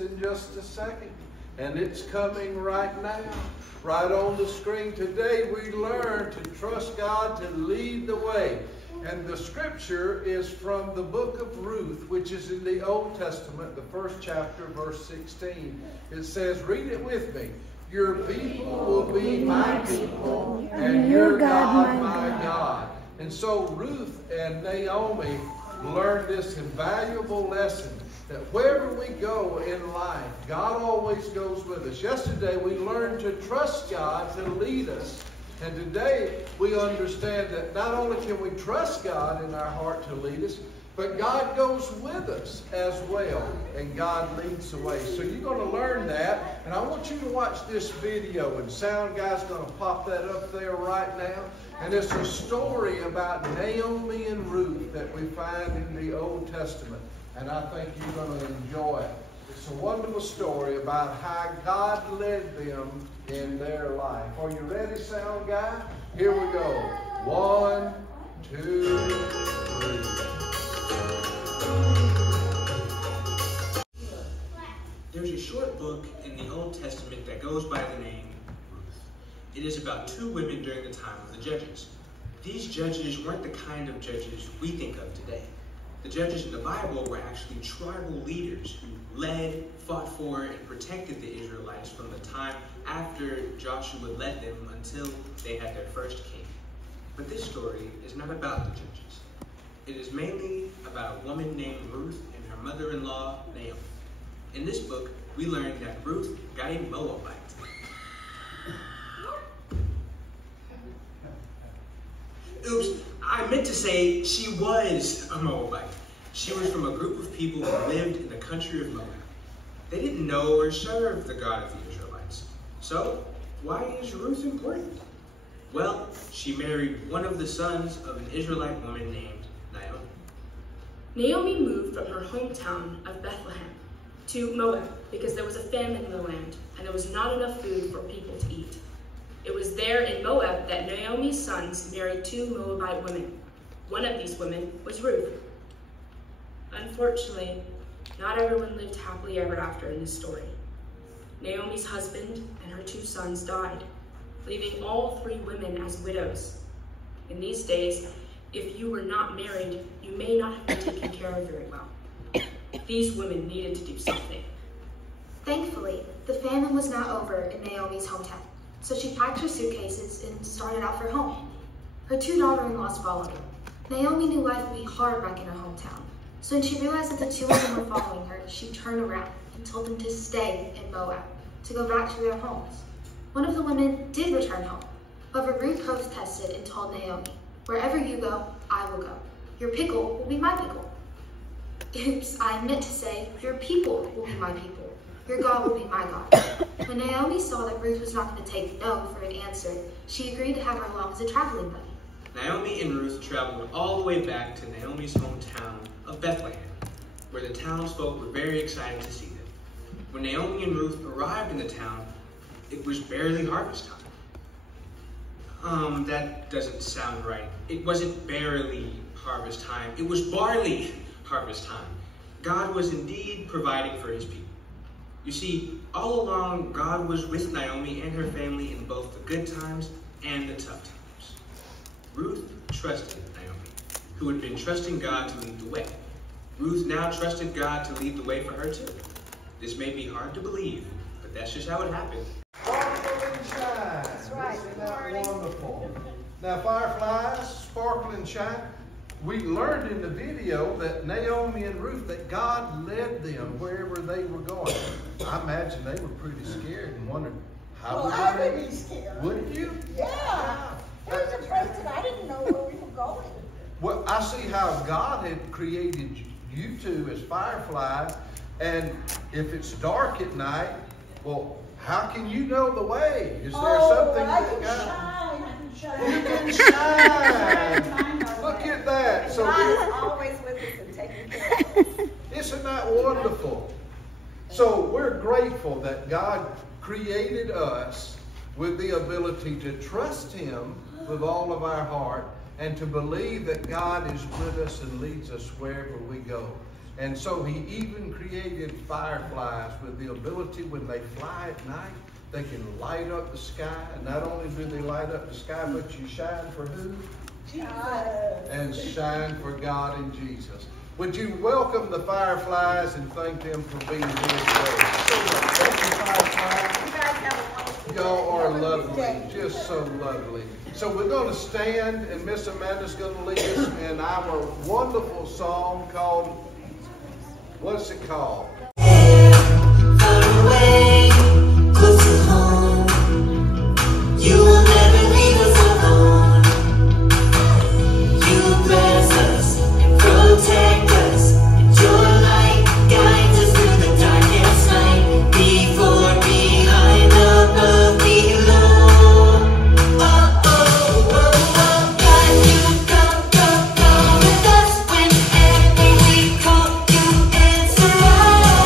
announcements in just a second. And it's coming right now. Right on the screen today, we learn to trust God to lead the way. And the scripture is from the book of Ruth, which is in the Old Testament, the first chapter, verse 16. It says, read it with me. Your people will be my people, and your God my God. And so Ruth and Naomi learned this invaluable lesson that wherever we go in life, God always goes with us. Yesterday we learned to trust God to lead us. And today we understand that not only can we trust God in our heart to lead us, but God goes with us as well. And God leads the way. So you're going to learn that. And I want you to watch this video. And sound guy's going to pop that up there right now. And it's a story about Naomi and Ruth that we find in the Old Testament. And I think you're going to enjoy it. It's a wonderful story about how God led them in their life. Are you ready, sound guy? Here we go. 1, 2, 3. There's a short book in the Old Testament that goes by the name Ruth. It is about 2 women during the time of the judges. These judges weren't the kind of judges we think of today. The judges in the Bible were actually tribal leaders who led, fought for, and protected the Israelites from the time after Joshua led them until they had their first king. But this story is not about the judges. It is mainly about a woman named Ruth and her mother-in-law, Naomi. In this book, we learn that Ruth got a Mobite. Oops, I meant to say she was a Moabite. She was from a group of people who lived in the country of Moab. They didn't know or serve the God of the Israelites. So, why is Ruth important? Well, she married one of the sons of an Israelite woman named Naomi. Naomi moved from her hometown of Bethlehem to Moab because there was a famine in the land and there was not enough food for people to eat. It was there in Moab that Naomi's sons married 2 Moabite women. One of these women was Ruth. Unfortunately, not everyone lived happily ever after in this story. Naomi's husband and her 2 sons died, leaving all 3 women as widows. In these days, if you were not married, you may not have been taken care of very well. These women needed to do something. Thankfully, the famine was now over in Naomi's hometown. So she packed her suitcases and started out for home. Her 2 daughter-in-laws followed her. Naomi knew life would be hard back in her hometown. So when she realized that the 2 of them were following her, she turned around and told them to stay in Moab, to go back to their homes. One of the women did return home. However, Ruth protested and told Naomi, wherever you go, I will go. Your pickle will be my pickle. Oops, I meant to say, your people will be my people. Your God will be my God. When Naomi saw that Ruth was not going to take no for an answer, she agreed to have her along as a traveling buddy. Naomi and Ruth traveled all the way back to Naomi's hometown of Bethlehem, where the townsfolk were very excited to see them. When Naomi and Ruth arrived in the town, it was barely harvest time. That doesn't sound right. It wasn't barely harvest time. It was barley harvest time. God was indeed providing for his people. You see, all along, God was with Naomi and her family in both the good times and the tough times. Ruth trusted Naomi, who had been trusting God to lead the way. Ruth now trusted God to lead the way for her too. This may be hard to believe, but that's just how it happened. Sparkle and shine. That's right. Isn't that wonderful? Now, fireflies, sparkle and shine. We learned in the video that Naomi and Ruth, that God led them wherever they were going. I imagine they were pretty scared and wondered, how Well, I would be scared. Wouldn't you? Yeah. It was a place that I didn't know where we were going. Well, I see how God had created you 2 as fireflies, and if it's dark at night, well, how can you know the way? Is there something I that can God... shine. I can shine. You can shine. Look at that. So God is always with us and taking care of us. isn't that wonderful? So we're grateful that God created us with the ability to trust him with all of our heart and to believe that God is with us and leads us wherever we go. And so he even created fireflies with the ability when they fly at night, they can light up the sky. And not only do they light up the sky, but you shine for who? Jesus. And shine for God and Jesus. Would you welcome the fireflies and thank them for being here today? Thank you, fireflies. You guys have a wonderful day. Y'all are Have a good lovely, day. just so lovely. So we're going to stand, and Miss Amanda's going to lead us in our wonderful song called, what's it called? Far away, close to home. You will never leave us alone. You bless us and protect us, and your light guides us through the darkest night. Before, behind, above, below. Oh, oh, oh, oh. God, you go with us whenever we call. You answer us.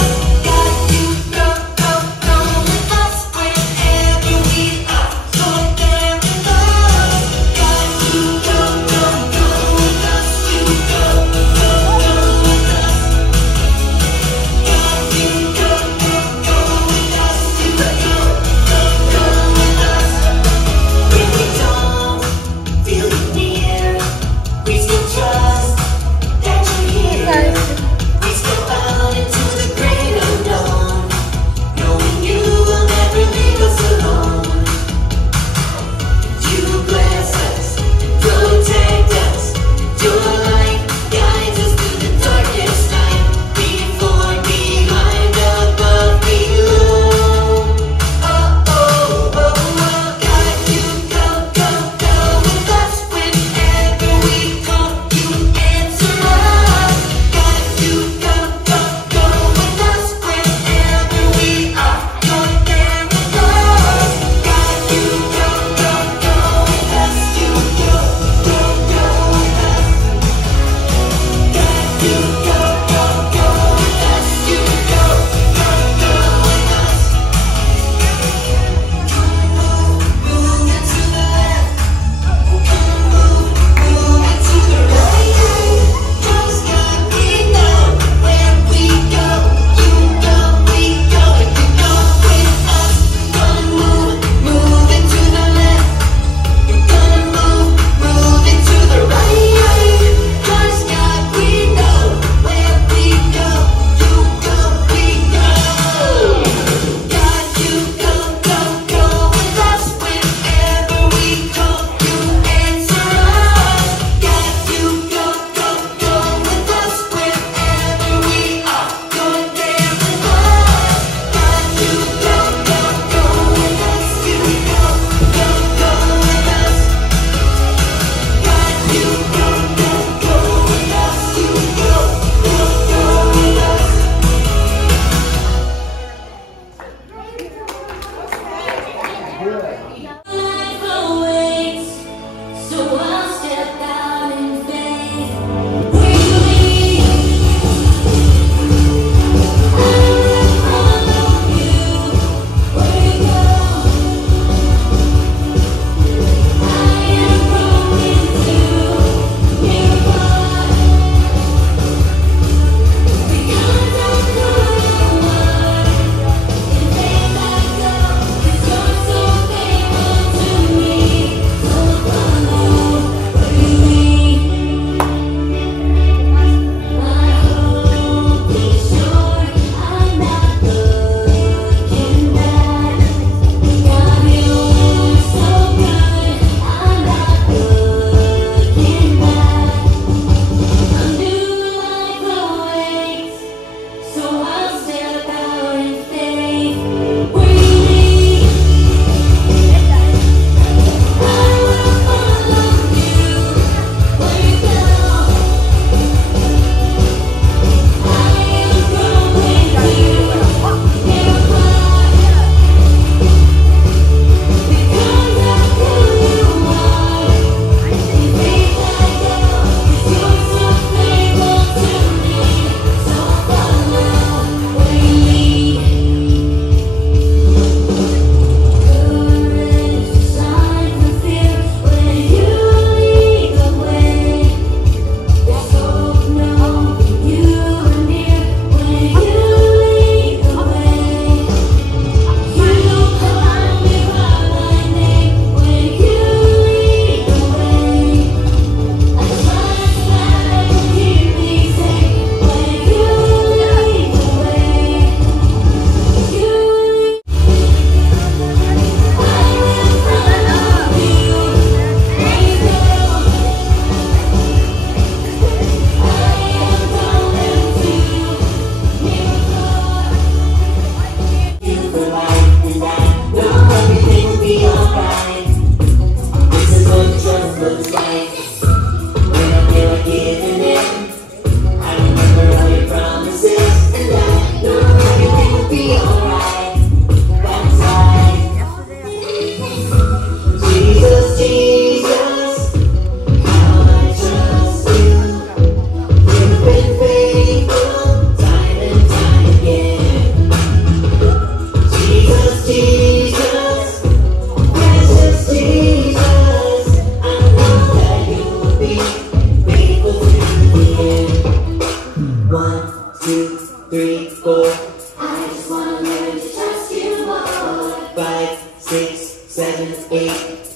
8.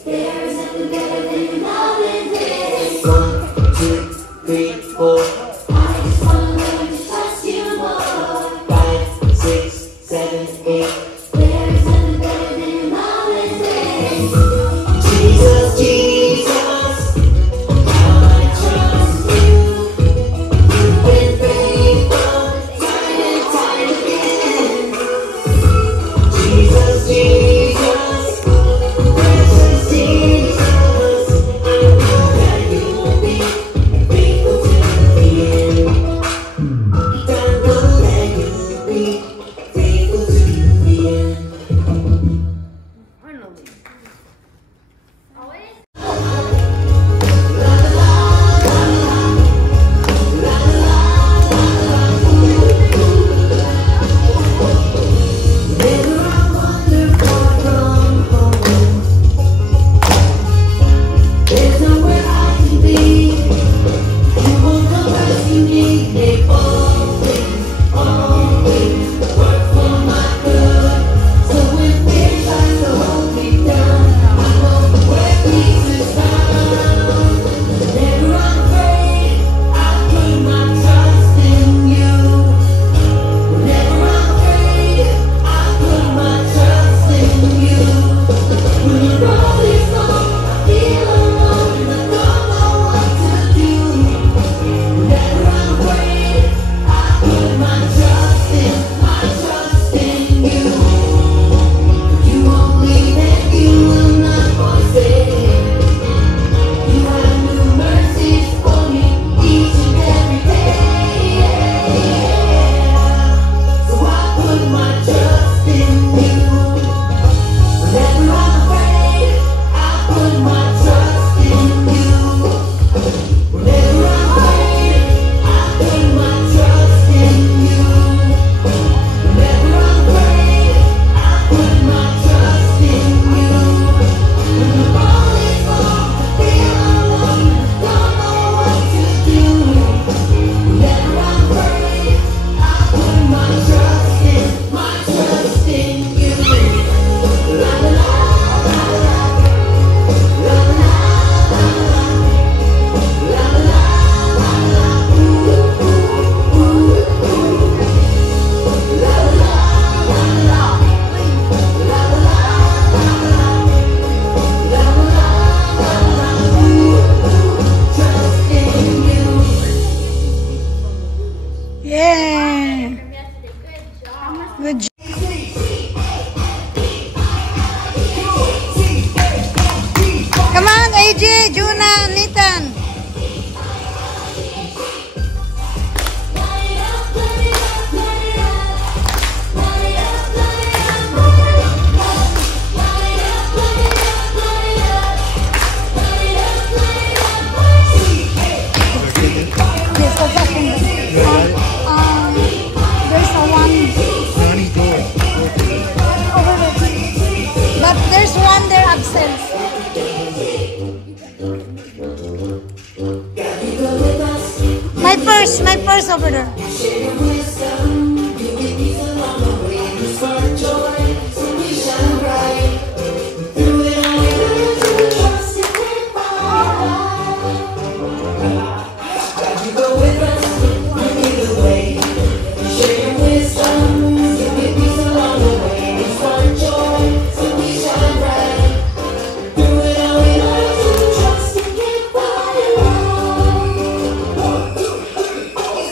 There's nothing better than loving this. 1, 2, 3, 4. I just wanna learn to trust you more. 5, 6, 7, 8. There's nothing better than loving this. Jesus, Jesus, how I trust you. You've been faithful time and time again. Jesus, Jesus, precious Jesus, I know that you will be faithful to the end. I know that you will be faithful to the end. Whenever I wander far from home, there's nowhere I can be. You won't come rescue me. They always work for my good. So when fear tries to hold me down, I know where peace is found. Whenever I'm afraid, I put my trust in you. Whenever I'm afraid, I put my trust in you. When the road is long, I feel alone and I don't know what to do. Whenever I'm afraid, I put my trust in you. You won't leave and you will not forsake. You have new mercies for me each and every day. So I put my trust in you. Whenever I'm afraid, I put my trust in you. Whenever I'm afraid, I put my trust in you. Whenever I'm afraid, I put my trust in you. When the road is long, I feel alone, don't know what to do. Whenever I'm afraid, I put my trust in you. La la la la la, la la la la, la la la la, ooh ooh ooh ooh, la la la la la, la la la la la, ooh ooh, trust in you. Yeah. Good job. Come on, AJ, Juna, Nathan. Yes, what's happening? There's a one over there. But there's one there absent. My purse over there.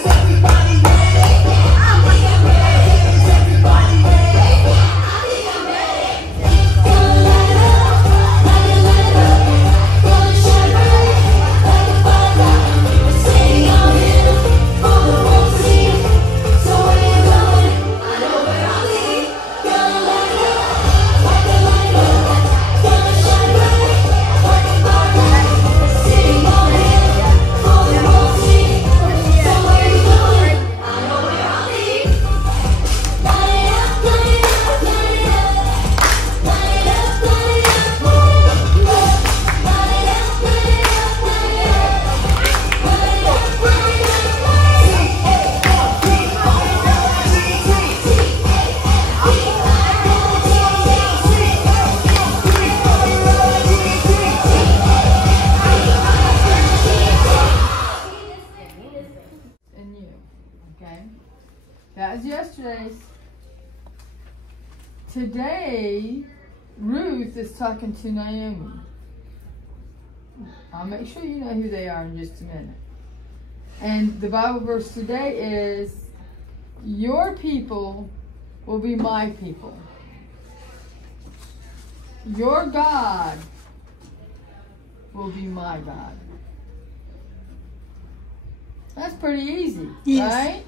Everybody today, Ruth is talking to Naomi. I'll make sure you know who they are in just a minute. And the Bible verse today is, your people will be my people. Your God will be my God. That's pretty easy, Yes. right?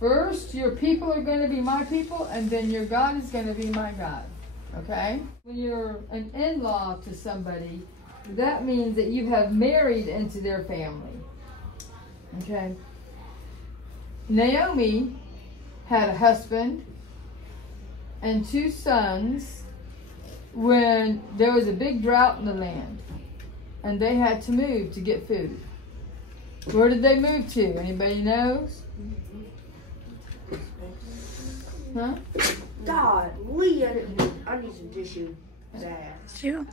First, your people are going to be my people, and then your God is going to be my God. Okay? When you're an in-law to somebody, that means that you have married into their family. Okay? Naomi had a husband and 2 sons when there was a big drought in the land, and they had to move to get food. Where did they move to? Anybody knows? Huh? God, Lee, I need some tissue. Sad. Sure.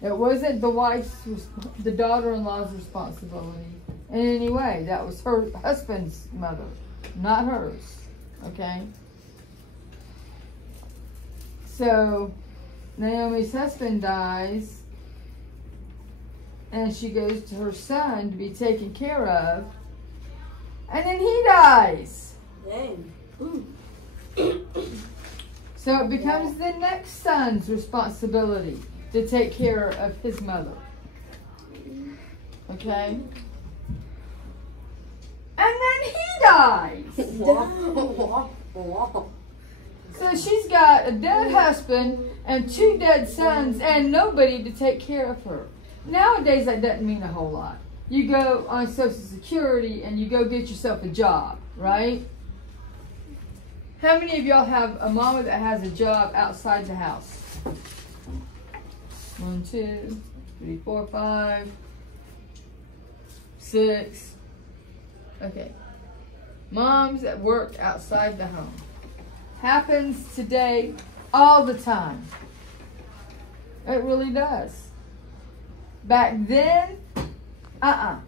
It wasn't the wife's, the daughter-in-law's responsibility in any way. That was her husband's mother, not hers. Okay? So, Naomi's husband dies, and she goes to her son to be taken care of, and then he dies. Dang. So it becomes the next son's responsibility to take care of his mother. Okay? And then he dies. So she's got a dead husband and 2 dead sons and nobody to take care of her. Nowadays that doesn't mean a whole lot. You go on Social Security and you go get yourself a job, right? How many of y'all have a mama that has a job outside the house? 1, 2, 3, 4, 5, 6. Okay. Moms that work outside the home. Happens today all the time. It really does. Back then, a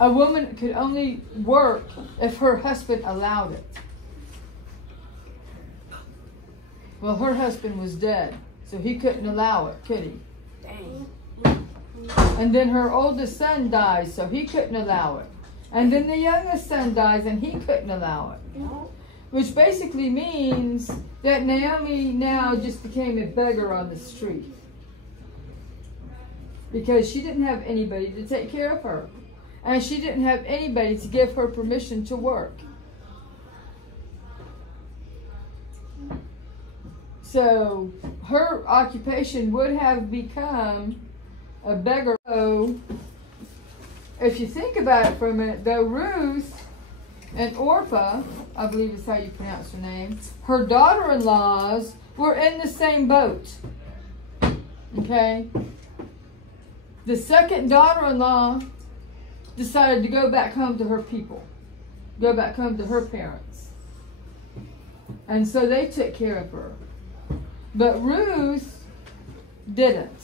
woman could only work if her husband allowed it. Well, her husband was dead, so he couldn't allow it, could he? Dang. And then her oldest son dies, so he couldn't allow it. And then the youngest son dies, and he couldn't allow it. Which basically means that Naomi now just became a beggar on the street. Because she didn't have anybody to take care of her. And she didn't have anybody to give her permission to work. So her occupation would have become a beggar. So if you think about it for a minute, though, Ruth and Orpah, I believe is how you pronounce her name, her daughter-in-laws were in the same boat. Okay? The second daughter-in-law decided to go back home to her people, go back home to her parents. And so they took care of her. But Ruth didn't.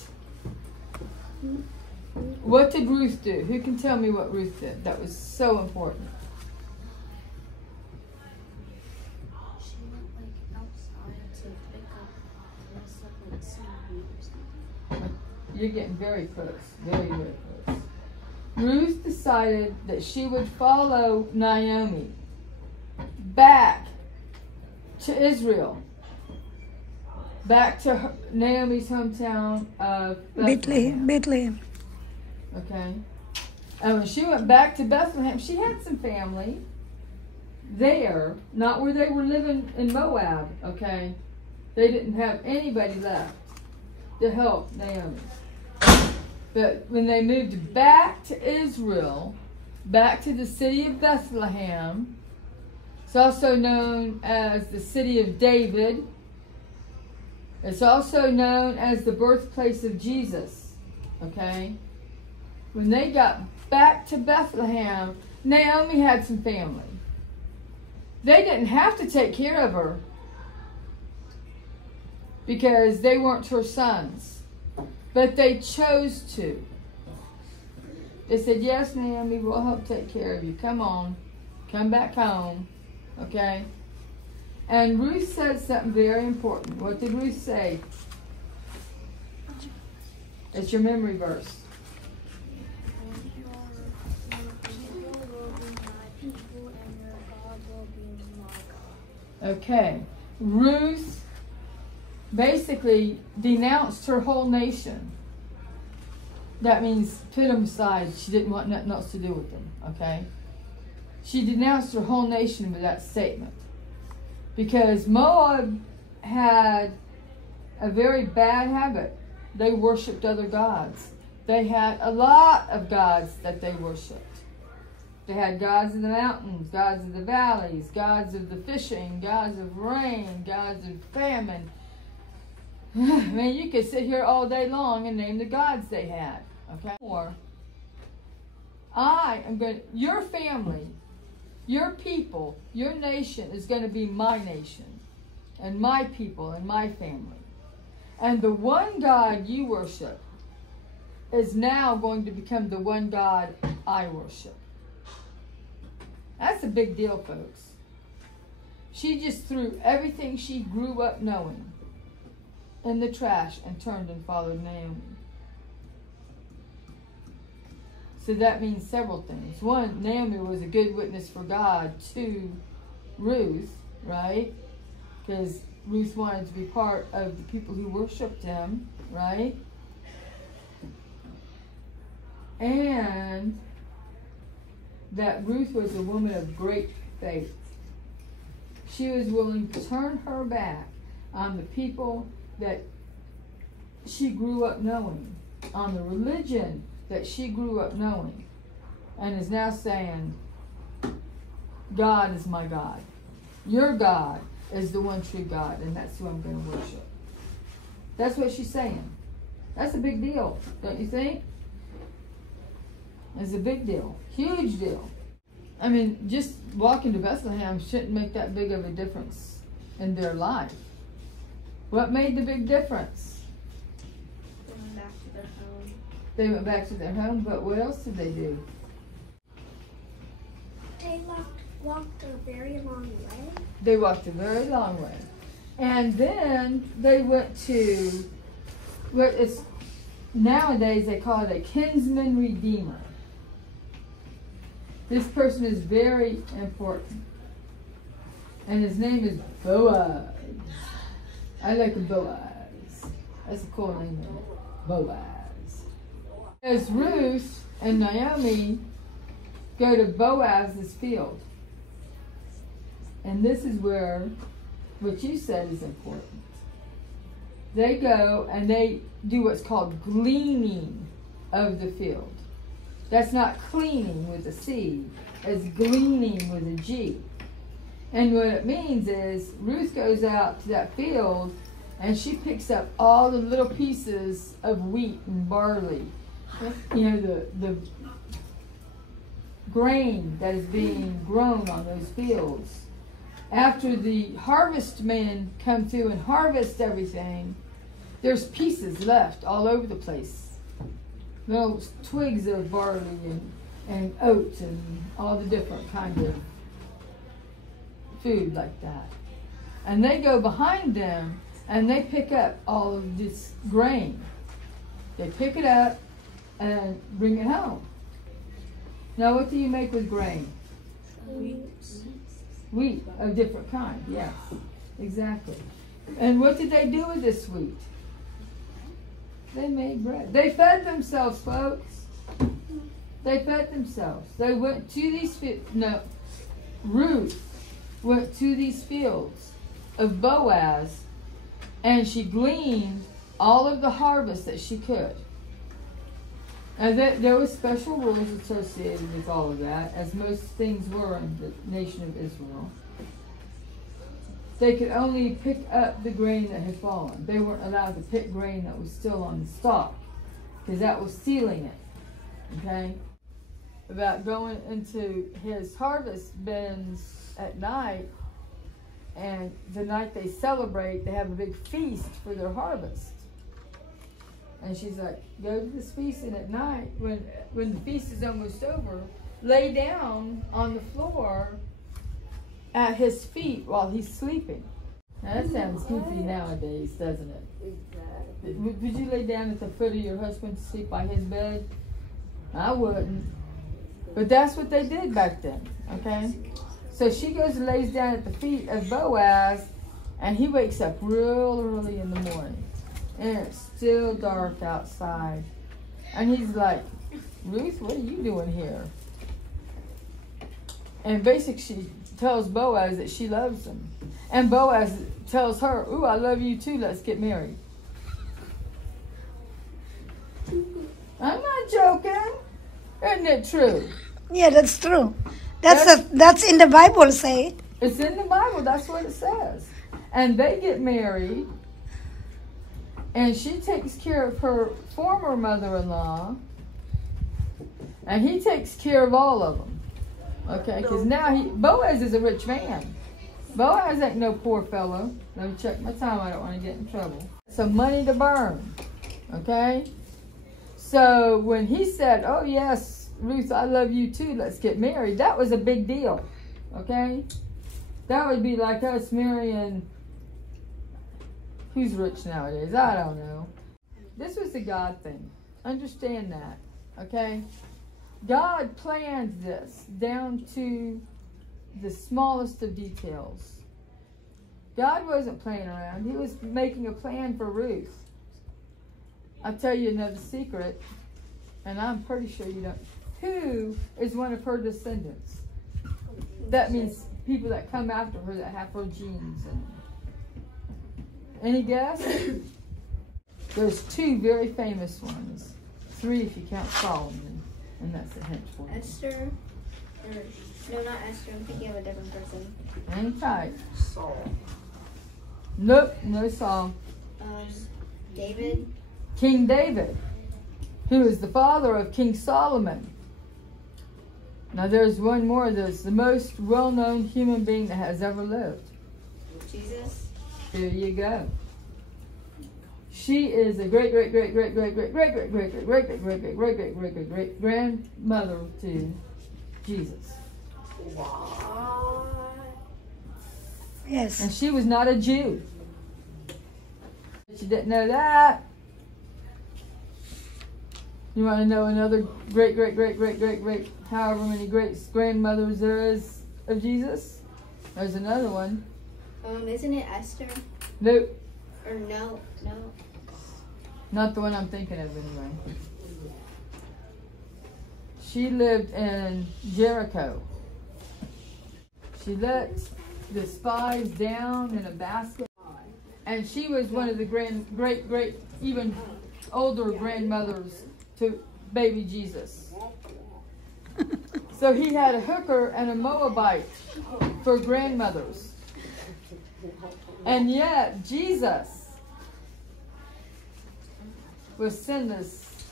What did Ruth do? Who can tell me what Ruth did? That was so important. She went outside to pick up stuff like seaweed or something. You're getting very close. Very, very close. Ruth decided that she would follow Naomi back to Israel. Back to Naomi's hometown of Bethlehem. Okay. And when she went back to Bethlehem, she had some family there, not where they were living in Moab, okay? They didn't have anybody left to help Naomi. But when they moved back to Israel, back to the city of Bethlehem, it's also known as the city of David. It's also known as the birthplace of Jesus, okay? When they got back to Bethlehem, Naomi had some family. They didn't have to take care of her because they weren't her sons, but they chose to. They said, yes, Naomi, we'll help take care of you. Come on, come back home, okay? And Ruth said something very important. What did Ruth say? It's your memory verse. Okay. Ruth basically denounced her whole nation. That means put them aside. She didn't want nothing else to do with them. Okay? She denounced her whole nation with that statement. Because Moab had a very bad habit. They worshipped other gods. They had a lot of gods that they worshipped. They had gods of the mountains, gods of the valleys, gods of the fishing, gods of rain, gods of famine. I mean, you could sit here all day long and name the gods they had. Okay? Or your family, your people, your nation is going to be my nation, and my people, and my family. And the one God you worship is now going to become the one God I worship. That's a big deal, folks. She just threw everything she grew up knowing in the trash and turned and followed Naomi. So that means several things. One, Naomi was a good witness for God to Ruth, right? Because Ruth wanted to be part of the people who worshiped him, right? And that Ruth was a woman of great faith. She was willing to turn her back on the people that she grew up knowing, on the religion that she grew up knowing, and is now saying, God is my God. Your God is the one true God, and that's who I'm going to worship. That's what she's saying. That's a big deal, don't you think? It's a big deal. Huge deal. I mean, just walking to Bethlehem shouldn't make that big of a difference in their life. What made the big difference? They went back to their home. They went back to their home, but what else did they do? They walked a very long way. They walked a very long way. And then they went to what is nowadays they call it a kinsman redeemer. This person is very important. And his name is Boaz. I like Boaz. That's a cool name. Boaz. As Ruth and Naomi go to Boaz's field. And this is where what you said is important. They go and they do what's called gleaning of the field. That's not cleaning with a C. It's gleaning with a G. And what it means is Ruth goes out to that field and she picks up all the little pieces of wheat and barley. You know, the grain that is being grown on those fields. After the harvest men come through and harvest everything, there's pieces left all over the place. Little twigs of barley and oats and all the different kinds of food like that. And they go behind them and they pick up all of this grain. They pick it up and bring it home. Now what do you make with grain? Wheat of different kind, yes, exactly. And what did they do with this wheat? They made bread. They fed themselves, folks. They fed themselves. They went to these fields. No, Ruth went to these fields of Boaz, and she gleaned all of the harvest that she could. And there was special rules associated with all of that, as most things were in the nation of Israel. They could only pick up the grain that had fallen. They weren't allowed to pick grain that was still on the stalk, because that was stealing it. Okay? About going into his harvest bins at night, and the night they celebrate, they have a big feast for their harvest. And she's like, go to this feast, and at night, when the feast is almost over, lay down on the floor at his feet while he's sleeping. Now that sounds goofy nowadays, doesn't it? Would you lay down at the foot of your husband to sleep by his bed? I wouldn't. But that's what they did back then, okay? So she goes and lays down at the feet of Boaz, and he wakes up real early in the morning. And it's still dark outside. And he's like, Ruth, what are you doing here? And basically she tells Boaz that she loves him. And Boaz tells her, ooh, I love you too, let's get married. I'm not joking. Isn't it true? Yeah, that's true. That's in the Bible, say. It's in the Bible, that's what it says. And they get married, and she takes care of her former mother-in-law, and he takes care of all of them. Okay, because now Boaz is a rich man. Boaz ain't no poor fellow. Let me check my time, I don't want to get in trouble. Some money to burn, okay? So when he said, oh yes, Ruth, I love you too, let's get married, that was a big deal, okay? That would be like us marrying, who's rich nowadays? I don't know. This was a God thing. Understand that, okay? God planned this down to the smallest of details. God wasn't playing around. He was making a plan for Ruth. I'll tell you another secret, and I'm pretty sure you don't. Who is one of her descendants? That means people that come after her that have her genes. Any guess? There's 2 very famous ones. 3 if you count Solomon, and that's a hint for you. Esther. No, not Esther. I'm thinking of a different person. Hang tight. Saul. Nope, no Saul. David. King David, who is the father of King Solomon. Now there's one more that's the most well-known human being that has ever lived. Jesus. There you go. She is a great grandmother to Jesus. What? Yes. And she was not a Jew. But you didn't know that. You want to know another great, however many great grandmothers there is of Jesus? There's another one. Isn't it Esther? Nope. Or no. Not the one I'm thinking of anyway. She lived in Jericho. She let the spies down in a basket. And she was one of the great, even older grandmothers to baby Jesus. So he had a hooker and a Mobite for grandmothers. And yet Jesus was sinless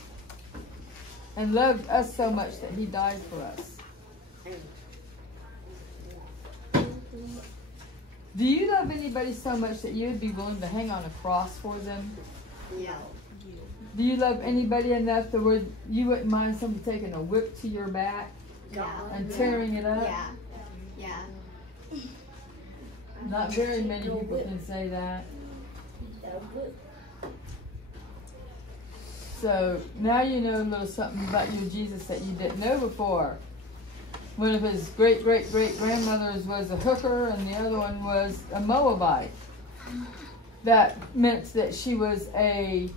and loved us so much that he died for us. Do you love anybody so much that you would be willing to hang on a cross for them? Yeah. Do you love anybody enough that you wouldn't mind somebody taking a whip to your back and tearing it up? Yeah. Not very many people can say that. So now you know a little something about your Jesus that you didn't know before. One of his great grandmothers was a hooker and the other one was a Moabite. That meant that she was a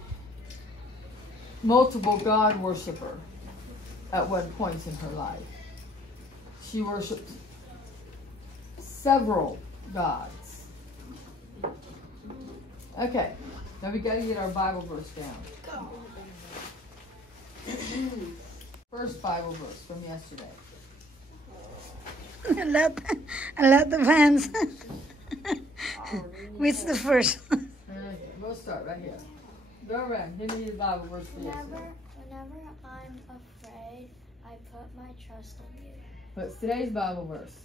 multiple God worshiper at one point in her life. She worshipped several gods. Okay, now we got to get our Bible verse down. First Bible verse from yesterday. I love the fans. Which the first one? We'll start right here. Go around. Give me the Bible verse for yesterday. Whenever I'm afraid, I put my trust in you. What's today's Bible verse?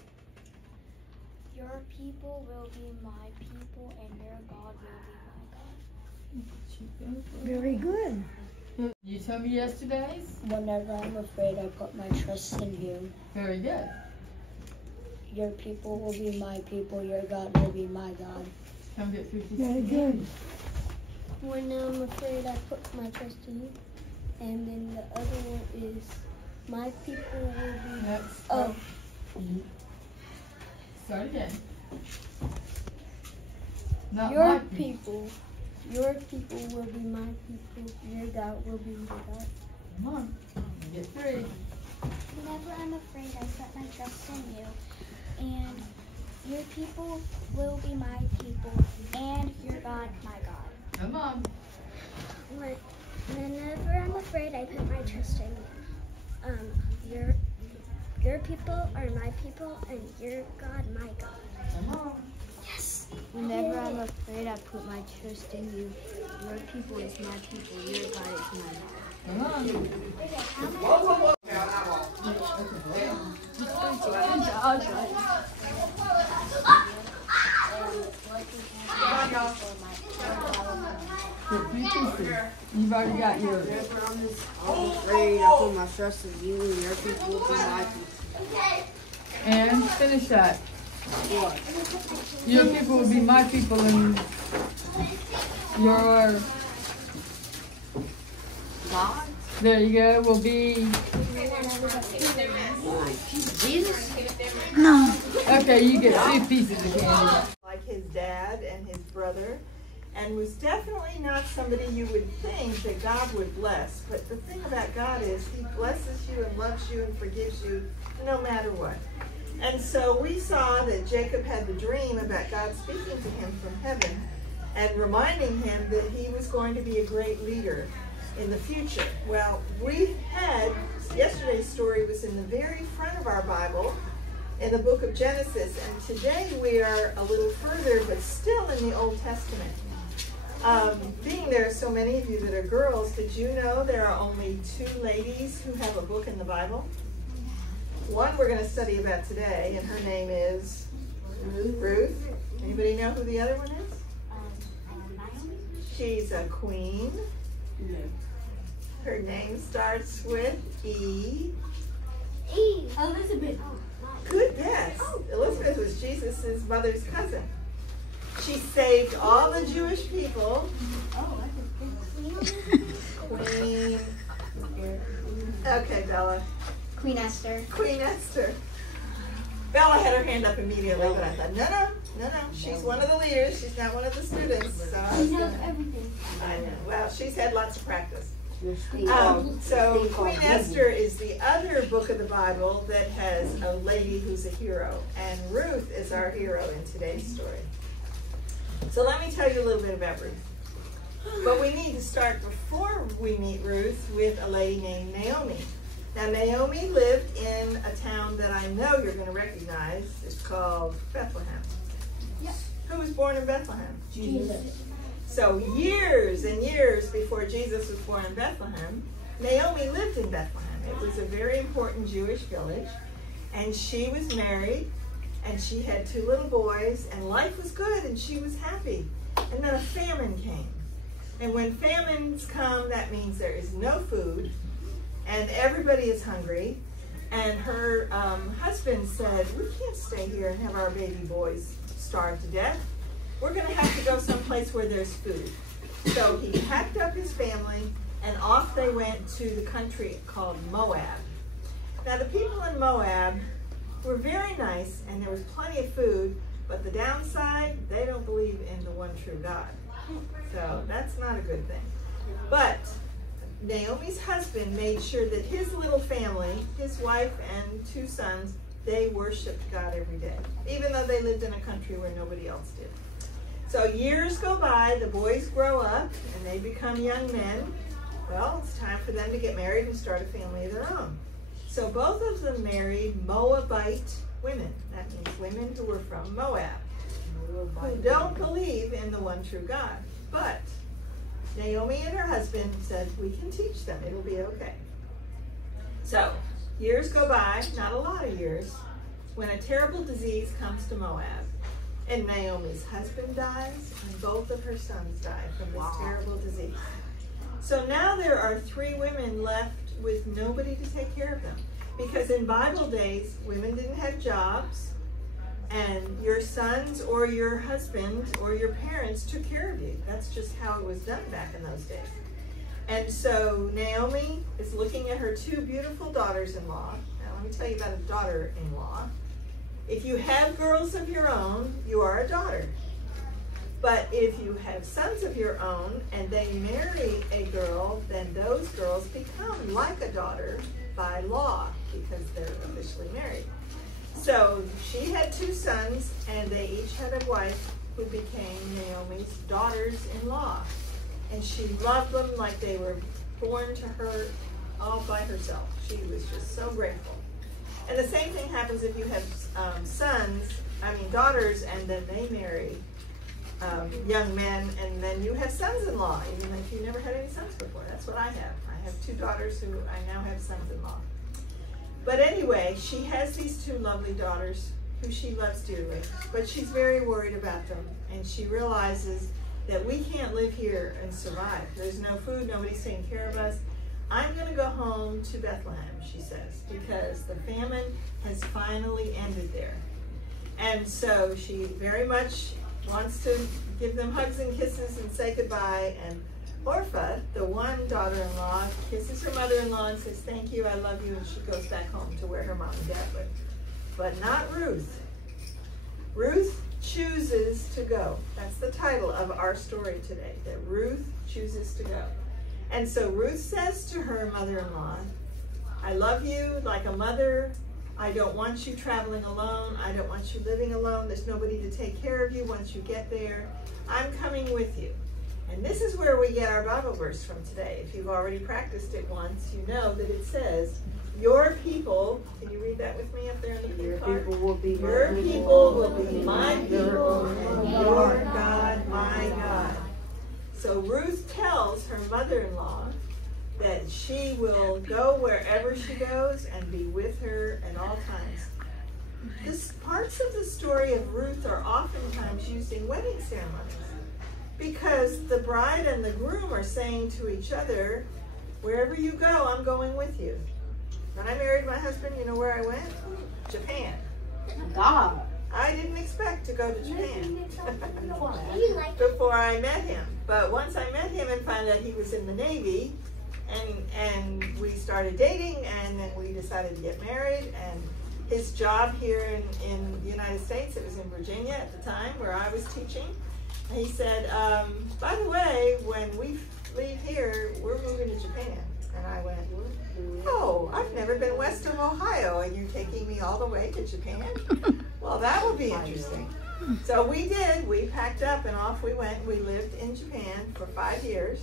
Your people will be my people, and your God will be my God. Very good. You tell me yesterday's? Whenever I'm afraid, I put my trust in you. Very good. your people will be my people, your God will be my God. Come get 50. Very good. When I'm afraid, I put my trust in you. And then the other one is, my people will be... Yep. Oh. Start again. Not Your my people will be my people, your God will be my God. Come on. Get 3. Whenever I'm afraid, I put my trust in you. And your people will be my people, and your God my God. Come on. Whenever I'm afraid, I put my trust in you. Your people are my people, and your God my God. Come on. Yes. Whenever I'm afraid, I put my trust in you. Your people is my people, your God is my God. Come on. You've already got yours. Whenever I'm afraid, I put my trust in you, and your people will be my people. And finish that. What? Your people will be my people, and your... God? There you go. Will be... Jesus? No. Okay, you get 2 pieces of candy. Like his dad and his brother, and was definitely not somebody you would think that God would bless. But the thing about God is he blesses you and loves you and forgives you no matter what. And so we saw that Jacob had the dream about God speaking to him from heaven and reminding him that he was going to be a great leader in the future. Well, yesterday's story was in the very front of our Bible in the book of Genesis, and today we are a little further, but still in the Old Testament. Being there are so many of you that are girls, did you know there are only 2 ladies who have a book in the Bible? One we're going to study about today, and her name is Ruth. Anybody know who the other one is? She's a queen. Her name starts with E. Elizabeth. Good guess. Elizabeth was Jesus' mother's cousin. She saved all the Jewish people. Queen. Okay, Bella. Queen Esther. Queen Esther. Bella had her hand up immediately, but I thought, no. She's one of the leaders. She's not one of the students. So She knows everything. I know. Well, she's had lots of practice. So Queen Esther is the other book of the Bible that has a lady who's a hero, and Ruth is our hero in today's story. So let me tell you a little bit about Ruth. But we need to start before we meet Ruth with a lady named Naomi. Now Naomi lived in a town that I know you're going to recognize. It's called Bethlehem. Yep. Who was born in Bethlehem? Jesus. So years and years before Jesus was born in Bethlehem, Naomi lived in Bethlehem. It was a very important Jewish village. And she was married, and she had 2 little boys, and life was good, and she was happy. And then a famine came. And when famines come, that means there is no food, and everybody is hungry. And her husband said, we can't stay here and have our baby boys starve to death. We're going to have to go someplace where there's food. So he packed up his family, and off they went to the country called Moab. Now the people in Moab were very nice, and there was plenty of food, but the downside, they don't believe in the one true God. So that's not a good thing. But Naomi's husband made sure that his little family, his wife and 2 sons, they worshiped God every day, even though they lived in a country where nobody else did. So years go by, the boys grow up, and they become young men. Well, it's time for them to get married and start a family of their own. So both of them married Moabite women. That means women who were from Moab, who don't believe in the one true God. But Naomi and her husband said, we can teach them, it'll be okay. So years go by, not a lot of years, when a terrible disease comes to Moab. And Naomi's husband dies, and both of her sons die from this terrible disease. So now there are 3 women left with nobody to take care of them. Because in Bible days, women didn't have jobs, And your sons or your husband or your parents took care of you. That's just how it was done back in those days. And so Naomi is looking at her two beautiful daughters-in-law. Now let me tell you about a daughter-in-law. If you have girls of your own, you are a daughter. But if you have sons of your own and they marry a girl, then those girls become like a daughter by law because they're officially married. So she had two sons, and they each had a wife who became Naomi's daughters-in-law. And she loved them like they were born to her all by herself. She was just so grateful. And the same thing happens if you have daughters, and then they marry young men, and then you have sons-in-law, even if you never had any sons before. That's what I have. I have two daughters who I now have sons-in-law. But anyway, she has these two lovely daughters who she loves dearly, but she's very worried about them, and she realizes that we can't live here and survive. There's no food, nobody's taking care of us. I'm going to go home to Bethlehem, she says, because the famine has finally ended there. And so she very much wants to give them hugs and kisses and say goodbye, and Orpha, the one daughter-in-law, kisses her mother-in-law and says, "Thank you, I love you," and she goes back home to where her mom and dad live. But not Ruth. Ruth chooses to go. That's the title of our story today, that Ruth chooses to go. And so Ruth says to her mother-in-law, "I love you like a mother. I don't want you traveling alone. I don't want you living alone. There's nobody to take care of you once you get there. I'm coming with you." And this is where we get our Bible verse from today. If you've already practiced it once, you know that it says, "Your people," can you read that with me up there in the pink part? Your people will be my people, and your God, my God. So Ruth tells her mother-in-law that she will go wherever she goes and be with her at all times. Parts of the story of Ruth are oftentimes used in wedding ceremonies, because the bride and the groom are saying to each other, "Wherever you go, I'm going with you." When I married my husband, you know where I went? Japan. God. I didn't expect to go to Japan before I met him. But once I met him and found out he was in the Navy, and we started dating, and then we decided to get married, and his job here in the United States, it was in Virginia at the time where I was teaching. He said, "By the way, when we leave here, we're moving to Japan." And I went, "Oh, I've never been west of Ohio, and you're taking me all the way to Japan? Well, that will be interesting." So we did. We packed up and off we went. We lived in Japan for 5 years,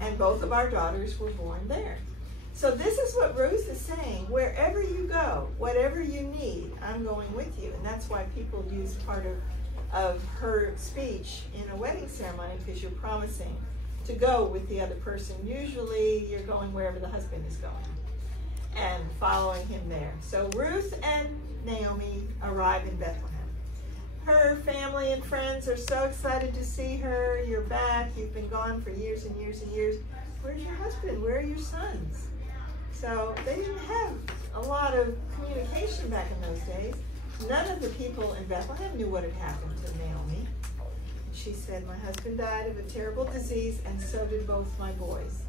and both of our daughters were born there. So this is what Ruth is saying. Wherever you go, whatever you need, I'm going with you. And that's why people use part of her speech in a wedding ceremony, because you're promising to go with the other person. Usually you're going wherever the husband is going and following him there. So Ruth and Naomi arrive in Bethlehem. Her family and friends are so excited to see her. "You're back. You've been gone for years and years and years. Where's your husband? Where are your sons?" So they didn't have a lot of communication back in those days. None of the people in Bethlehem knew what had happened to Naomi. She said, "My husband died of a terrible disease, and so did both my boys.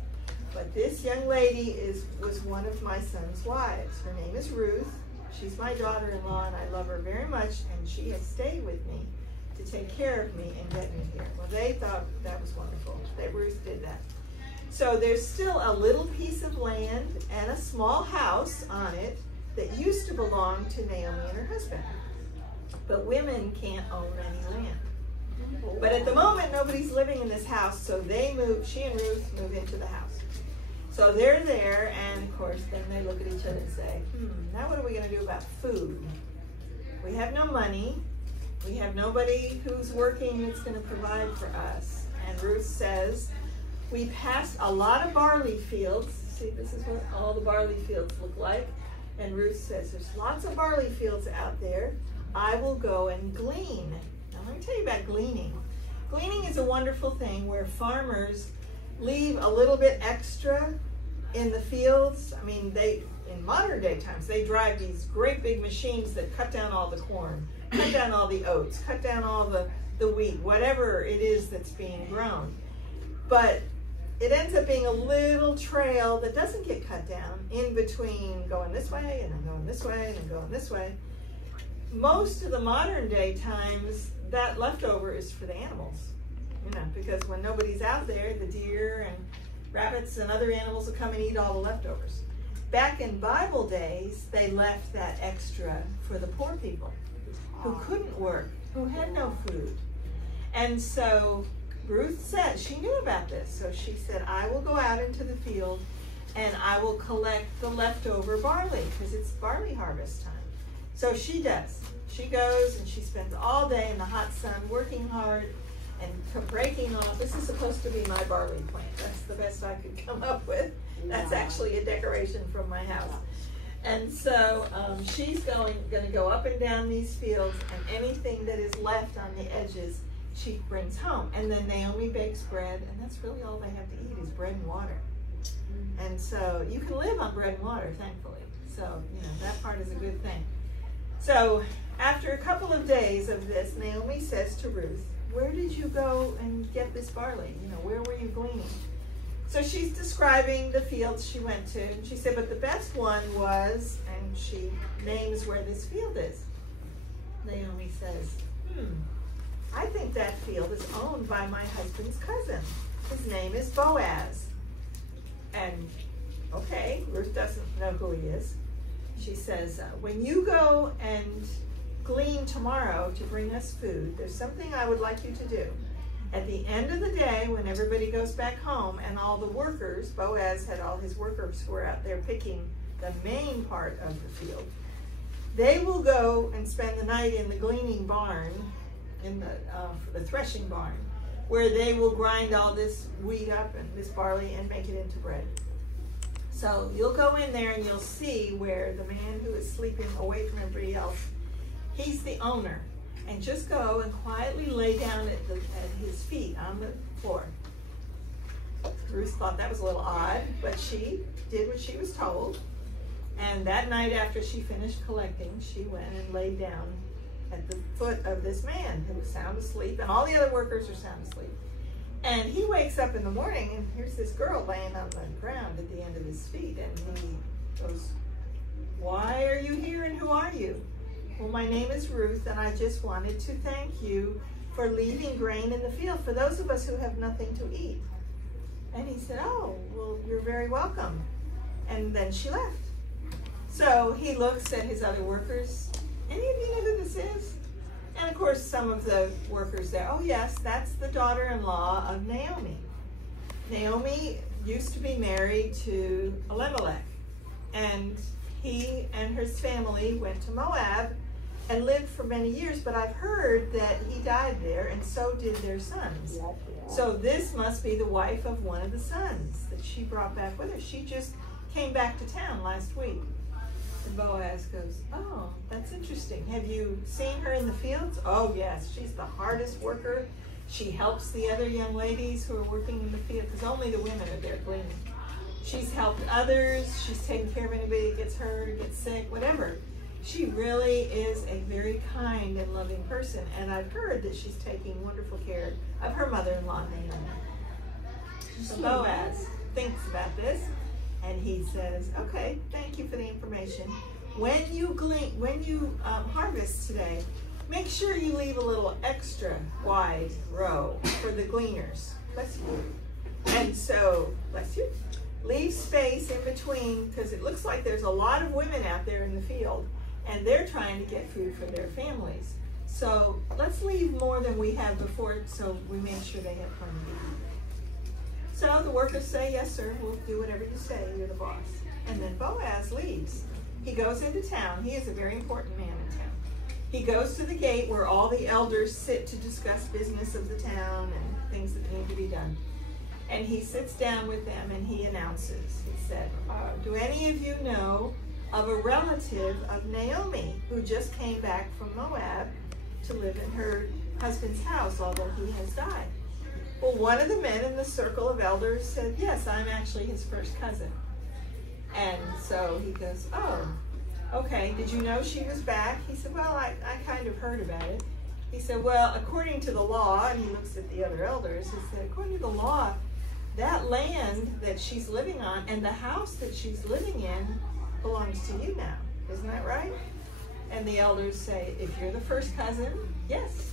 But this young lady was one of my son's wives. Her name is Ruth. She's my daughter-in-law, and I love her very much, and she has stayed with me to take care of me and get me here." Well, they thought that was wonderful, that Ruth did that. So there's still a little piece of land and a small house on it that used to belong to Naomi and her husband. But women can't own any land. But at the moment, nobody's living in this house, so she and Ruth move into the house. So they're there, and of course, then they look at each other and say, now what are we going to do about food? We have no money. We have nobody who's working that's going to provide for us. And Ruth says, "We passed a lot of barley fields." See, this is what all the barley fields look like. And Ruth says, "There's lots of barley fields out there. I will go and glean." Now, let me tell you about gleaning. Gleaning is a wonderful thing where farmers leave a little bit extra in the fields. I mean, in modern day times, they drive these great big machines that cut down all the corn, cut down all the oats, cut down all the wheat, whatever it is that's being grown. But it ends up being a little trail that doesn't get cut down in between going this way and then going this way and then going this way. Most of the modern day times, that leftover is for the animals, you know, because when nobody's out there, the deer and rabbits and other animals will come and eat all the leftovers. Back in Bible days, they left that extra for the poor people who couldn't work, who had no food. And so Ruth said, she knew about this, so she said, I will go out into the field and I will collect the leftover barley, because it's barley harvest time. So she does. She goes and she spends all day in the hot sun working hard and breaking off. This is supposed to be my barley plant. That's the best I could come up with. That's actually a decoration from my house. And so she's going to go up and down these fields, and anything that is left on the edges, she brings home. And then Naomi bakes bread, and that's really all they have to eat is bread and water. And so you can live on bread and water, thankfully. So, you know, that part is a good thing. So after a couple of days of this, Naomi says to Ruth, where did you go and get this barley? You know, where were you gleaning? So she's describing the fields she went to. And she said, but the best one was, and she names where this field is. Naomi says, I think that field is owned by my husband's cousin. His name is Boaz. And, okay, Ruth doesn't know who he is. She says, when you go and glean tomorrow to bring us food, there's something I would like you to do. At the end of the day, when everybody goes back home and all the workers, Boaz had all his workers who were out there picking the main part of the field, they will go and spend the night in the gleaning barn, in the threshing barn, where they will grind all this wheat up and this barley and make it into bread. So you'll go in there and you'll see where the man who is sleeping away from everybody else, he's the owner. And just go and quietly lay down at his feet on the floor. Ruth thought that was a little odd, but she did what she was told. And that night after she finished collecting, she went and laid down at the foot of this man who was sound asleep, and all the other workers are sound asleep. And he wakes up in the morning, and here's this girl laying on the ground at the end of his feet, and he goes, why are you here and who are you? Well, my name is Ruth, and I just wanted to thank you for leaving grain in the field for those of us who have nothing to eat. And he said, oh, well, you're very welcome. And then she left. So he looks at his other workers. Any of you know who this is? And of course, some of the workers there, oh yes, that's the daughter-in-law of Naomi. Naomi used to be married to Elimelech, and he and his family went to Moab and lived for many years, but I've heard that he died there, and so did their sons. So this must be the wife of one of the sons that she brought back with her. She just came back to town last week. And Boaz goes, oh, that's interesting. Have you seen her in the fields? Oh, yes, she's the hardest worker. She helps the other young ladies who are working in the field, because only the women are there gleaning. She's helped others. She's taken care of anybody that gets hurt, gets sick, whatever. She really is a very kind and loving person, and I've heard that she's taking wonderful care of her mother-in-law, Naomi. So Boaz thinks about this, and he says, okay, thank you for the information. When you harvest today, make sure you leave a little extra wide row for the gleaners. Bless you. And so, bless you. Leave space in between, because it looks like there's a lot of women out there in the field, and they're trying to get food for their families. So let's leave more than we have before, so we make sure they have plenty to eat. So the workers say, yes, sir, we'll do whatever you say, you're the boss. And then Boaz leaves. He goes into town. He is a very important man in town. He goes to the gate where all the elders sit to discuss business of the town and things that need to be done. And he sits down with them and he announces, he said, do any of you know of a relative of Naomi who just came back from Moab to live in her husband's house, although he has died? Well, one of the men in the circle of elders said, yes, I'm actually his first cousin. And so he goes, oh, okay, did you know she was back? He said, well, I kind of heard about it. He said, well, according to the law, and he looks at the other elders, he said, according to the law, that land that she's living on and the house that she's living in belongs to you now. Isn't that right? And the elders say, if you're the first cousin, yes.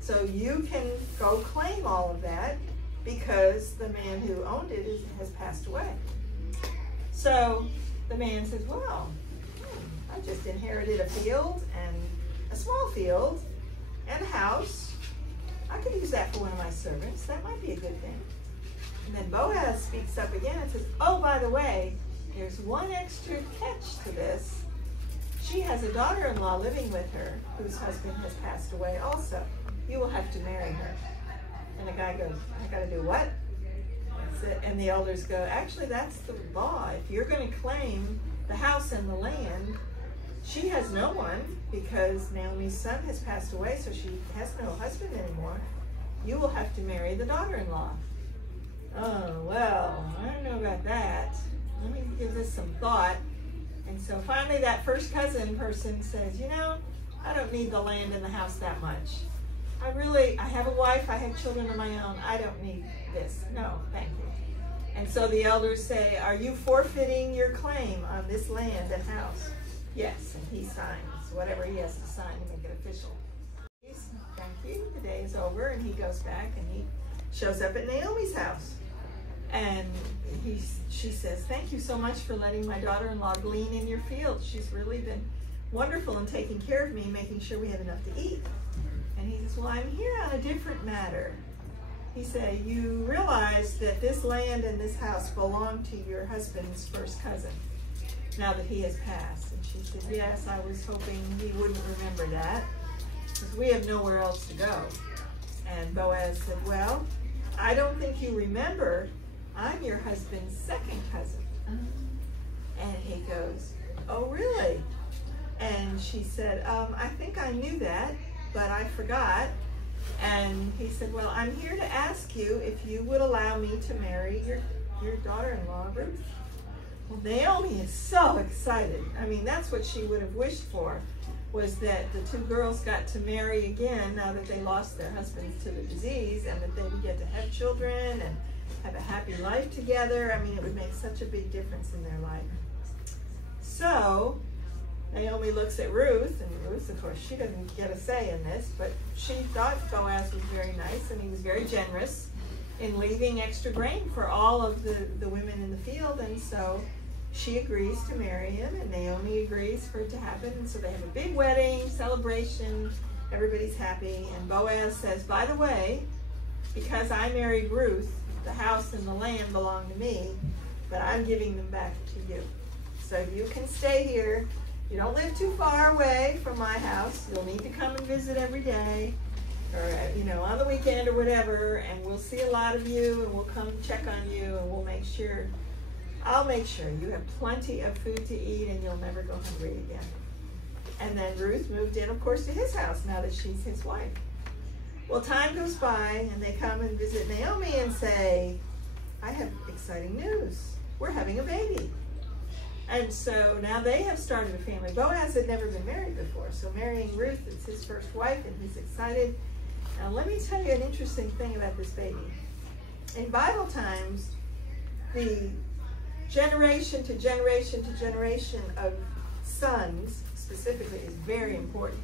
So you can go claim all of that because the man who owned it has passed away. So the man says, well, I just inherited a field and a small field and a house. I could use that for one of my servants. That might be a good thing. And then Boaz speaks up again and says, oh, by the way, there's one extra catch to this. She has a daughter-in-law living with her whose husband has passed away also. You will have to marry her. And the guy goes, I got to do what? That's it. And the elders go, actually, that's the law. If you're going to claim the house and the land, she has no one because Naomi's son has passed away, so she has no husband anymore. You will have to marry the daughter-in-law. Oh, well, I don't know about that. Let me give this some thought. And so finally that first cousin person says, you know, I don't need the land and the house that much. I have a wife, I have children of my own. I don't need this. No, thank you. And so the elders say, are you forfeiting your claim on this land and house? Yes, and he signs whatever he has to sign to make it official. Thank you. The day is over, and he goes back and he shows up at Naomi's house. And she says, thank you so much for letting my daughter-in-law glean in your field. She's really been wonderful in taking care of me, making sure we have enough to eat. And he says, well, I'm here on a different matter. He said, you realize that this land and this house belong to your husband's first cousin, now that he has passed. And she said, yes, I was hoping he wouldn't remember that, because we have nowhere else to go. And Boaz said, well, I don't think you remember, I'm your husband's second cousin. And he goes, oh, really? And she said, I think I knew that, but I forgot. And he said, well, I'm here to ask you if you would allow me to marry your daughter-in-law, Ruth. Well, Naomi is so excited. I mean, that's what she would have wished for, was that the two girls got to marry again now that they lost their husbands to the disease, and that they would get to have children and have a happy life together. I mean, it would make such a big difference in their life. So Naomi looks at Ruth, and Ruth, of course, she doesn't get a say in this, but she thought Boaz was very nice, and he was very generous in leaving extra grain for all of the women in the field, and so she agrees to marry him, and Naomi agrees for it to happen, and so they have a big wedding, celebration, everybody's happy, and Boaz says, by the way, because I married Ruth, the house and the land belong to me, but I'm giving them back to you. So you can stay here. You don't live too far away from my house. You'll need to come and visit every day, or on the weekend or whatever, and we'll see a lot of you, and we'll come check on you, and I'll make sure you have plenty of food to eat, and you'll never go hungry again. And then Ruth moved in, of course, to his house now that she's his wife. Well, time goes by, and they come and visit Naomi and say, I have exciting news. We're having a baby. And so now they have started a family. Boaz had never been married before, so marrying Ruth is his first wife, and he's excited. Now let me tell you an interesting thing about this baby. In Bible times, the generation to generation to generation of sons specifically is very important.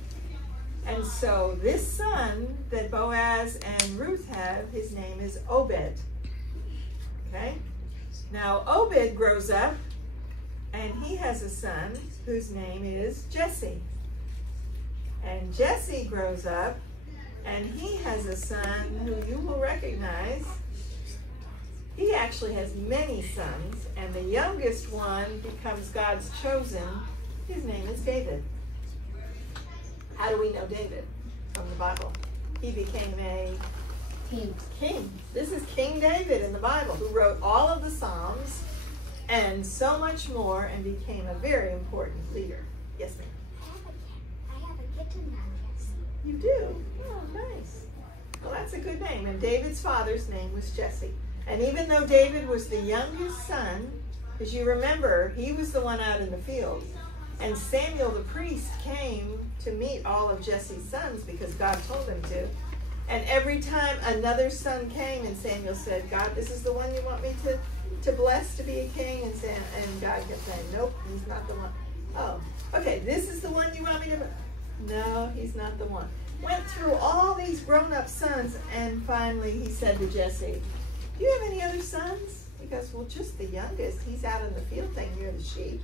And so this son that Boaz and Ruth have, his name is Obed. Okay? Now Obed grows up, and he has a son whose name is Jesse. And Jesse grows up, and he has a son who you will recognize. He actually has many sons, and the youngest one becomes God's chosen. His name is David. How do we know David from the Bible? He became a king. This is King David in the Bible, who wrote all of the Psalms and so much more, and became a very important leader. Yes, ma'am? I have a kitten now, Jesse. You do? Oh, nice. Well, that's a good name. And David's father's name was Jesse. And even though David was the youngest son, Because you remember, he was the one out in the field. And Samuel the priest came to meet all of Jesse's sons because God told him to. And every time another son came and Samuel said, God, this is the one you want me to bless to be a king? And God kept saying, nope, he's not the one. Oh, okay, this is the one you want me to... No, he's not the one. Went through all these grown-up sons, and finally he said to Jesse, do you have any other sons? He goes, well, just the youngest. He's out in the field taking care of the sheep.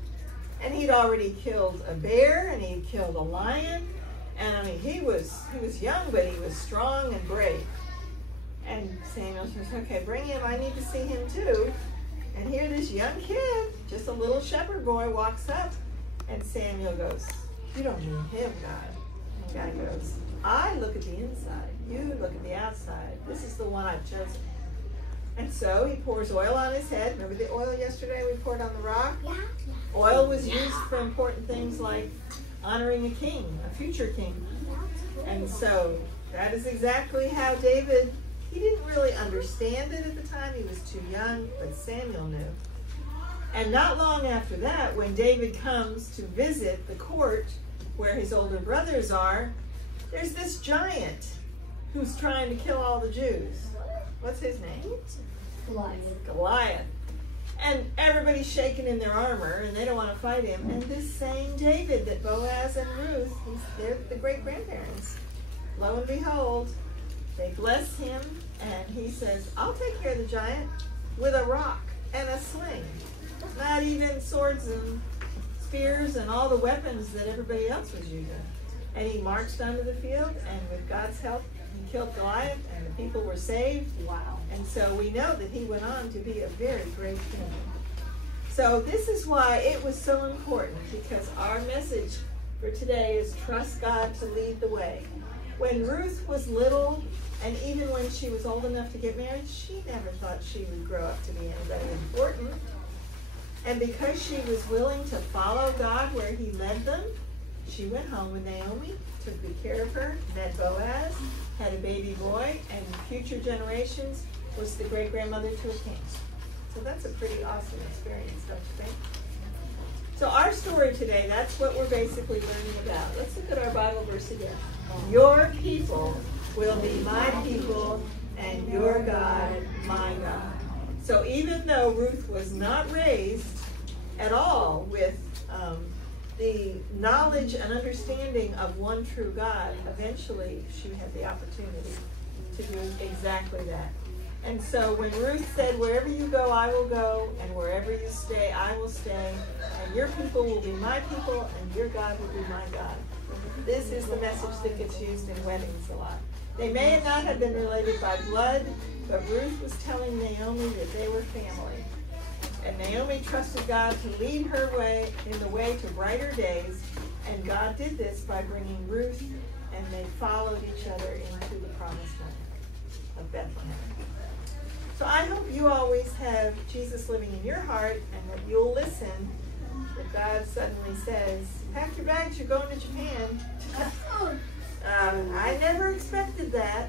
And he'd already killed a bear, and he'd killed a lion. And I mean, he was young, but he was strong and brave. And Samuel says, okay, bring him. I need to see him too. And here this young kid, just a little shepherd boy, walks up. And Samuel goes, you don't mean him, God. And God goes, I look at the inside. You look at the outside. This is the one I've chosen. And so he pours oil on his head. Remember the oil yesterday we poured on the rock? Yeah. Oil was used for important things like honoring a king, a future king. And so that is exactly how David, he didn't really understand it at the time. He was too young, but Samuel knew. And not long after that, when David comes to visit the court where his older brothers are, there's this giant who's trying to kill all the Jews. What's his name? Goliath. And everybody's shaking in their armor, and they don't want to fight him. And this same David that Boaz and Ruth, they're the great-grandparents. Lo and behold, they bless him, and he says, I'll take care of the giant with a rock and a sling. Not even swords and spears and all the weapons that everybody else was using. And he marched onto the field, and with God's help, he killed Goliath, and the people were saved. Wow. And so we know that he went on to be a very great king. So this is why it was so important, because our message for today is trust God to lead the way. When Ruth was little, and even when she was old enough to get married, she never thought she would grow up to be anybody important. And because she was willing to follow God where he led them, she went home with Naomi, took good care of her, met Boaz, had a baby boy, and future generations was the great-grandmother to a king. So that's a pretty awesome experience, don't you think? So our story today, that's what we're basically learning about. Let's look at our Bible verse again. Your people will be my people, and your God, my God. So even though Ruth was not raised at all with the knowledge and understanding of one true God, eventually she had the opportunity to do exactly that. And so when Ruth said, wherever you go, I will go, and wherever you stay, I will stay, and your people will be my people, and your God will be my God. This is the message that gets used in weddings a lot. They may not have been related by blood, but Ruth was telling Naomi that they were family. And Naomi trusted God to lead her way in the way to brighter days, and God did this by bringing Ruth, and they followed each other into the promised land of Bethlehem. So I hope you always have Jesus living in your heart, and that you'll listen if God suddenly says, pack your bags, you're going to Japan. I never expected that,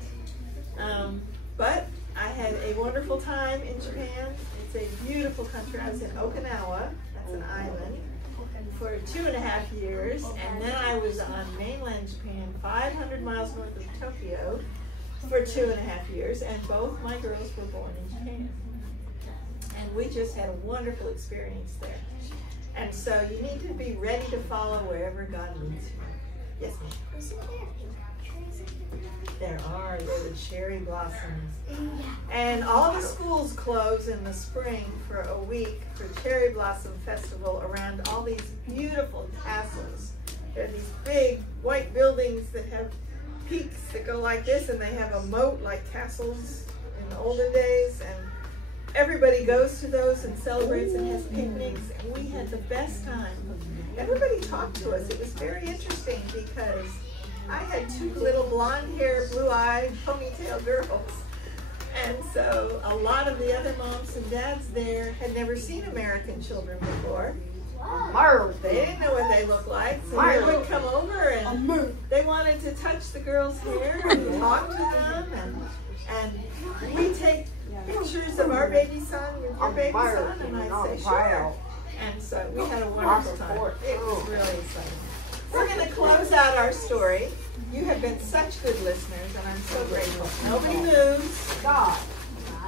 but I had a wonderful time in Japan. It's a beautiful country. I was in Okinawa, that's an island, for 2.5 years, and then I was on mainland Japan, 500 miles north of Tokyo, for 2.5 years, and both my girls were born in Japan. And we just had a wonderful experience there. And so you need to be ready to follow wherever God leads you. Yes, ma'am? There are little cherry blossoms. And all the schools close in the spring for a week for Cherry Blossom Festival around all these beautiful castles. There are these big white buildings that have peaks that go like this, and they have a moat like castles in the olden days, and everybody goes to those and celebrates and has picnics, and we had the best time. Everybody talked to us. It was very interesting because I had 2 little blonde-haired, blue-eyed, ponytail girls, and so a lot of the other moms and dads there had never seen American children before, They didn't know what they looked like, so they would come over and they wanted to touch the girls' hair and talk to them. And we take pictures of our baby son with your baby son, and I'd say, sure. And so we had a wonderful time. It was really exciting. We're going to close out our story. You have been such good listeners, and I'm so grateful. Nobody moves.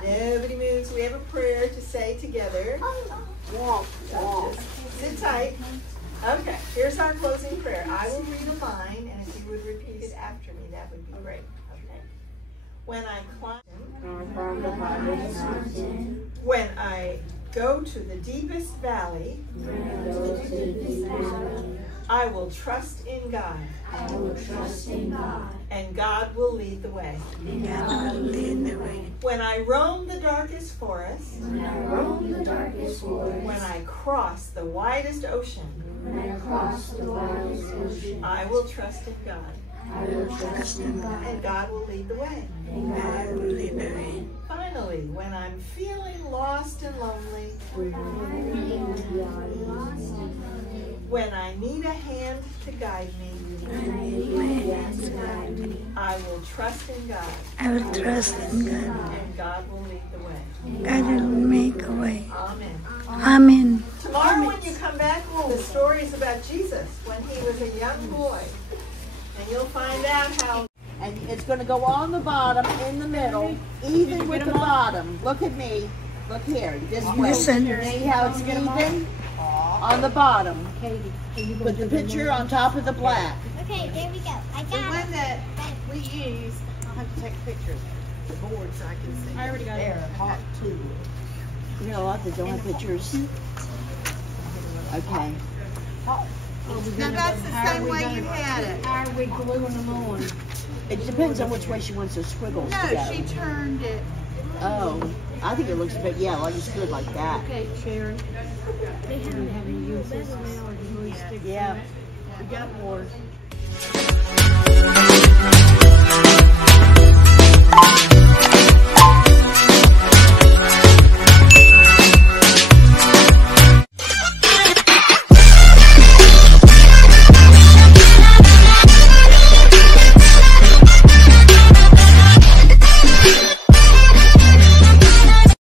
Nobody moves. We have a prayer to say together. So just sit tight. Okay, here's our closing prayer. I will read a line, and if you would repeat it after me, that would be great. Okay. When I climb, when I go to the deepest valley, I will trust in God. And God will lead the way. When I roam the darkest forest, when I cross the widest ocean, I will trust in God. And God will lead the way. Finally, when I'm feeling lost and lonely, when I need a hand to guide me, I will trust in God. And God will lead the way. God will make a way. Amen. Amen. Tomorrow when you come back, the story is about Jesus when he was a young boy. And you'll find out how. And it's going to go on the bottom, in the middle, even with the bottom. Look at me. Look here. This way. See how it's even? On the bottom. Put the picture on top of the black. Okay, there we go. I got The one it. that we use, I'll have to take a picture of the board so I can see. I already got it. They're hot too. You know what? They don't have pictures. Okay. Now that's the same way you had it. How are we gluing them on? It depends on which way she wants her squiggles to go. No, she turned it. Oh, I think it looks a bit, yeah, like it's good like that. Okay, Sharon. They haven't used this now. Yeah, we got more.